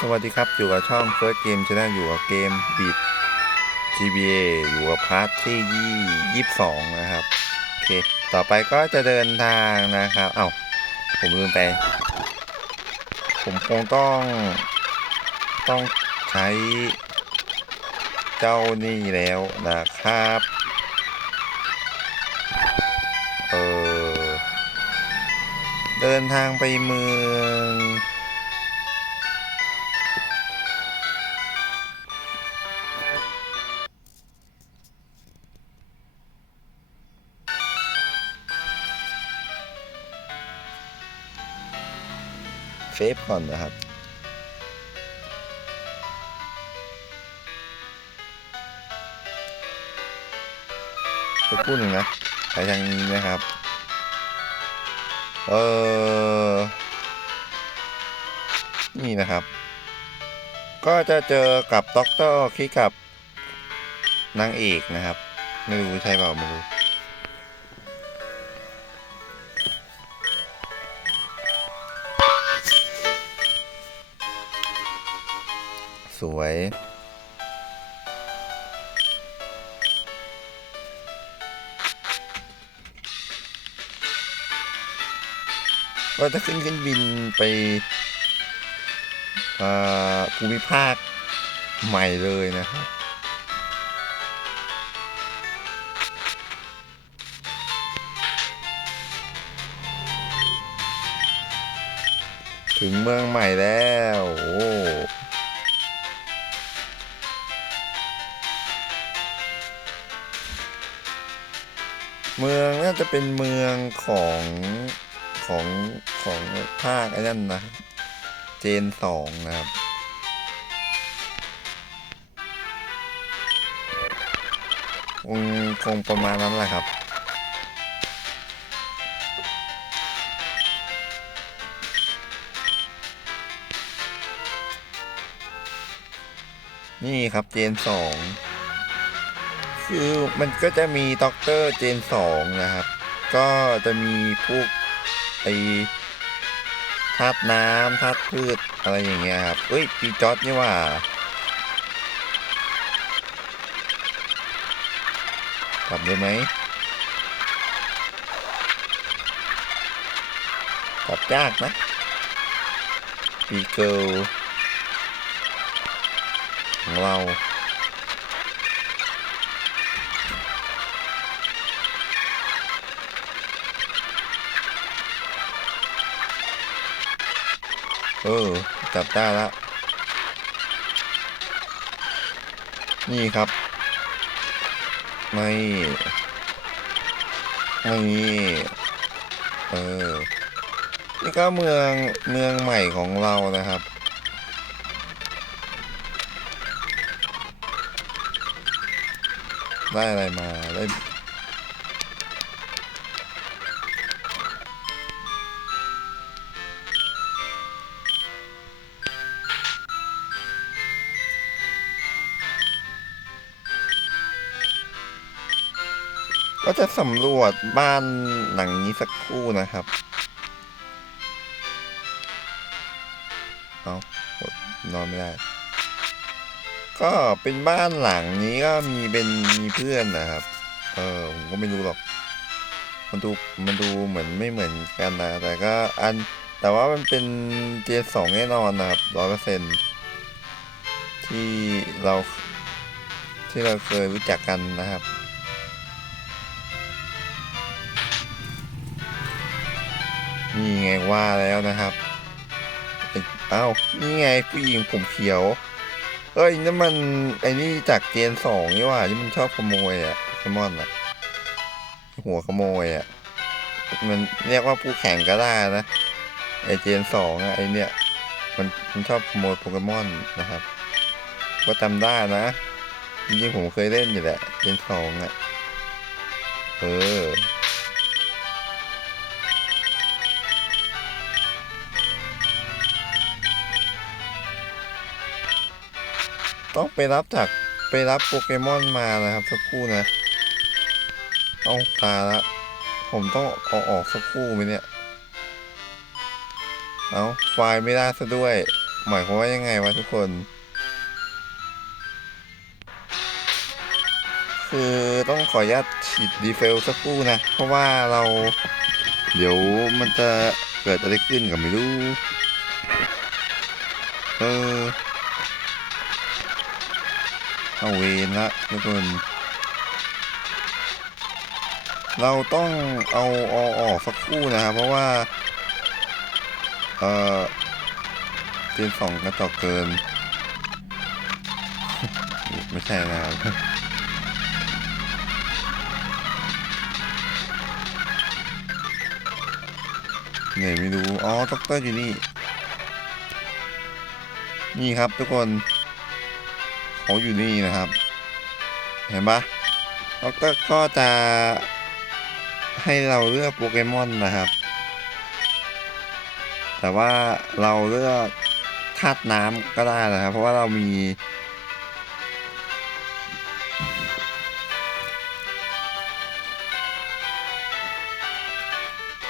สวัสดีครับ อยู่กับช่อง First Game Channel อยู่กับเกม Beat GBA อยู่กับพาร์ทที่ยี่ยี่สองนะครับ โอเค ต่อไปก็จะเดินทางนะครับ เอ้า ผมลืมไป ผมคงต้องต้องใช้เจ้านี่แล้วนะครับ เออเดินทางไปเมือง ฟก่อนนะครับ สักครู่หนึ่งนะไปทางนี้นะครับ เออนี่นะครับ ก็จะเจอกับด็อกเตอร์คิดกับนางเอกนะครับ ไม่รู้ใช่เปล่าไม่รู้ วย ก็จะขึ้นขึ้นบินไปอ่าภูมิภาคใหม่เลยนะครับถึงเมืองใหม่แล้ว โอ้ เมืองน่าจะเป็นเมืองของของของภาคไอ้นั่นนะ เจนสองนะครับ คงคงประมาณนั้นแหละครับนี่ครับเจนสอง คือมันก็จะมีด็อกเตอร์เจนสองนะครับ ก็จะมีพวกไอธาตุน้ำธาตุพืชอะไรอย่างเงี้ยครับเฮ้ยปีจอดนี่ว่ากลับได้ไหมกลับยากนะปีเกิลของเรา เออ จับได้แล้ว นี่ครับ ไม่ไม่นี่เออ นี่ก็เมืองเมืองใหม่ของเรานะครับได้อะไรมาได้ ก็จะสำรวจบ้านหลังนี้สักครู่นะครับ เอาดนอนไม่ได้ ก็เป็นบ้านหลังนี้ก็มีเป็นมีเพื่อนนะครับ เออผมก็ไม่รู้หรอก มันดูมันดูเหมือนไม่เหมือนกันนะ แต่ก็อันแต่ว่ามันเป็นเจสองแน่นอนนะครับร้อยเปอร์เซ็นที่เราที่เราเคยรู้จักกันนะครับ นี่ไงว่าแล้วนะครับเอ้ยเอ้านี่ไงผู้หญิงผมเขียว เอ้ยนั่นมันไอ้นี่จากเจนสองนี่ว่าที่มันชอบขโมยอะโปเกมอนอะหัวขโมยอะมันเรียกว่าผู้แข่งก็ได้นะไอเจนสองอะไอเนี่ยมันมันชอบขโมยโปเกมอนนะครับ ก็จำได้นะจริงๆผมเคยเล่นอยู่แหละเจนสองอะเออ ต้องไปรับจากไปรับโปเกมอนมานะครับสักครู่นะเอาตาละผมต้องเอาออกสักครู่ไหมเนี่ย เอาไฟล์ไม่ได้ซะด้วย หมายความว่ายังไงวะทุกคน คือต้องขออนุญาตฉีดดีเฟลสักครู่นะ เพราะว่าเรา เดี๋ยวมันจะเกิดอะไรขึ้นกับไม่รู้ เออ เอาเวนละทุกคนเราต้องเอาออออกสักคู่นะครับ เพราะว่า เออเตียนสองกระจอกเกิน ไม่ใช่นะครับไหนไม่รู้ อ๋อด็อกเตอร์อยู่นี่ นี่ครับทุกคน เขาอยู่นี่นะครับ เห็นปะด็อกเตอร์ก็จะให้เราเลือกโปเกมอนนะครับ แต่ว่าเราเลือกธาตุน้ำก็ได้นะครับ เพราะว่าเรามี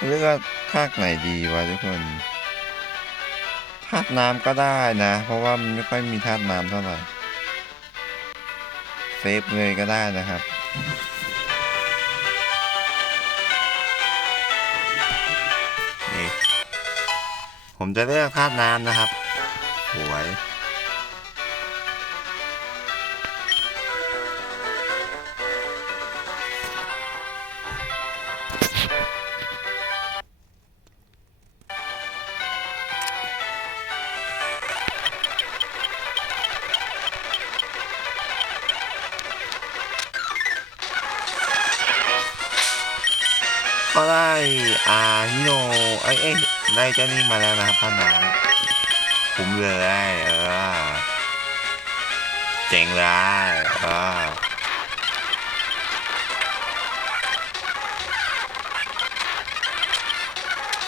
เลือกธาตุไหนดีวะทุกคนธาตุน้ำก็ได้นะ เพราะว่ามันไม่ค่อยมีธาตุน้ำเท่าไหร่ ซฟเลยก็ได้นะครับนี่ผมจะเลือกธาตุน้ำนะครับ สวย ก็ได้อาฮิโนไอ้ยเอ้ยได้เจ้านี่มาแล้วนะครับท่านน้ำคุ้มเลยเออเจ๋งเลยเออ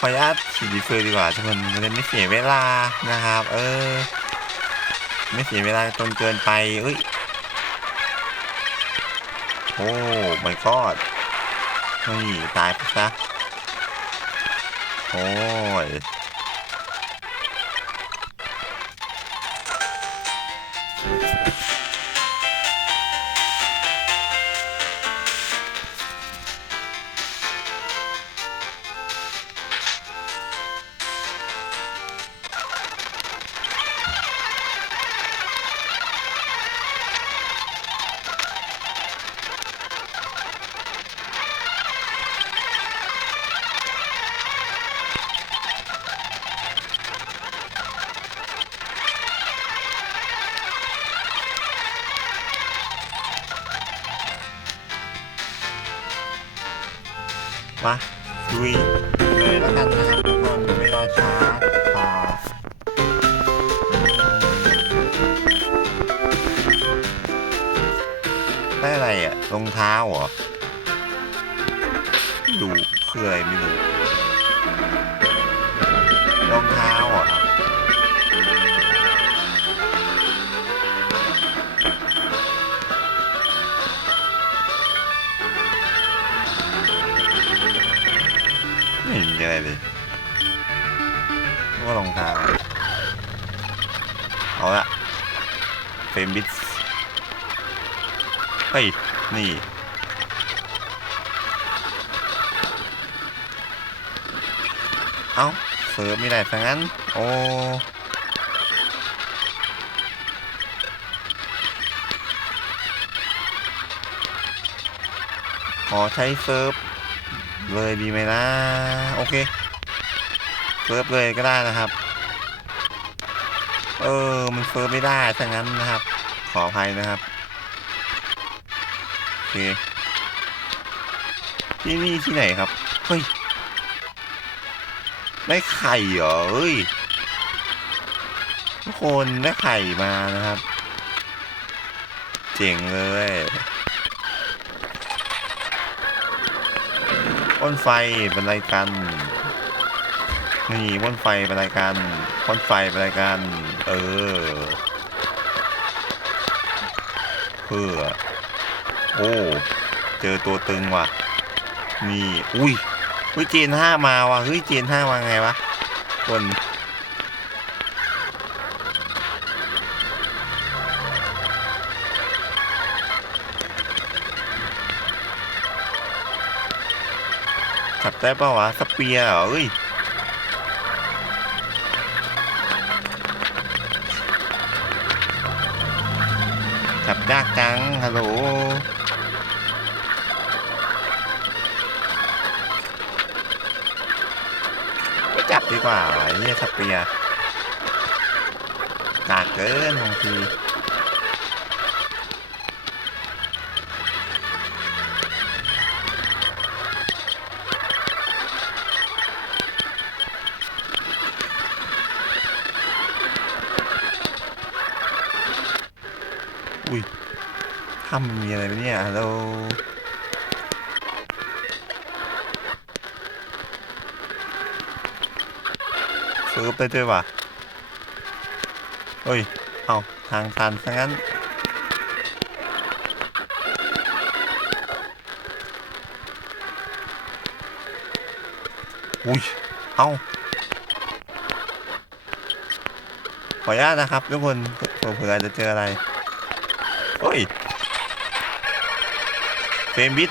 ขออนุญาตฉีดดีเฟอร์ดีกว่าทุกคนมันจะได้ไม่เสียเวลานะครับ เออ ไม่เสียเวลาจนเกินไปเอ้ยโอ้ my god นี่ตายซะโอ้ย มาลุยเลยแล้วกันนะครับทุกคนไม่รอช้าต่อได้อะไรอะรองเท้าเหรอไม่ดูคืออะไรไม่รู้รองเท้าเหรอครับ อะไรเลยว่างเท้าเอาละเฟมบิสเฮ้ย นี่เอ้าเสิร์ฟไม่ได้ซะงั้น โอ้ขอใช้เซิร์ฟ เลยดีไหมนะโอเคเซิร์ฟเลยก็ได้นะครับ เออมันเซิร์ฟไม่ได้ถ้างั้นนะครับ ขออภัยนะครับโอเคที่นี่ที่ไหนครับเฮ้ยได้ไข่เหรอเฮ้ยทุกคนได้ไข่มานะครับ เจ๋งเลย พ่นไฟเป็นไรกัน นี่พ่นไฟเป็นไรกันพ่นไฟเป็นไรกัน เออ เพื่อ โอ้ เจอตัวตึงว่ะ นี่ อุ้ยเฮ้ยเจนห้ามาว่ะ เฮ้ย เจนห้ามาไงวะคน จับได้ปะวะสเปียร์เหรอเอ้ยจับยากจังฮัลโหลไม่จับดีกว่าไอ้เหี้ยสเปียร์กากเกินบางที อุ้ยถ้ำมันมีอะไรไหมเนี่ยฮัลโหลซื้อไปด้วยวะเฮ้ย เอาทางตันซะงั้นอุ้ย เอาขออนุญาตนะครับทุกคนเผื่อจะเจออะไร เฮ้ยเฟมบิด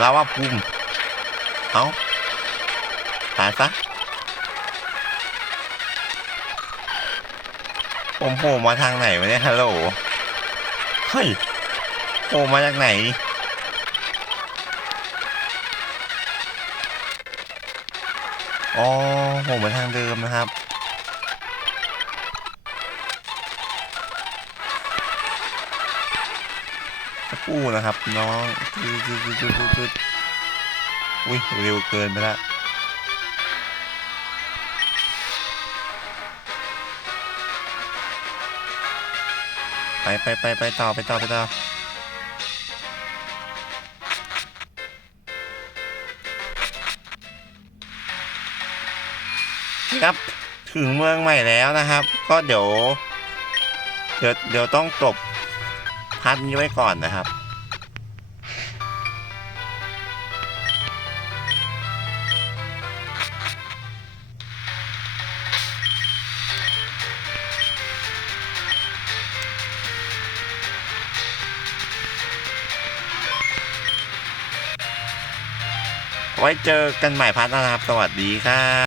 ลาวาพุ่มเอาตายซะผมโผล่มาทางไหนวะเนี่ยฮัลโหลเฮ้ยโผล่มาจากไหนอ๋อผล่มาทางเดิมนะครับ คู่นะครับน้องอุ้ยเร็วเกินไปละไปไปไปไปต่อไปต่อไปต่อครับถึงเมืองใหม่แล้วนะครับ ก็เดี๋ยว เดี๋ยวเดี๋ยวต้องจบพาร์ทนี้ไว้ก่อนนะครับ ไว้เจอกันใหม่พัฒนานะครับ สวัสดีครับ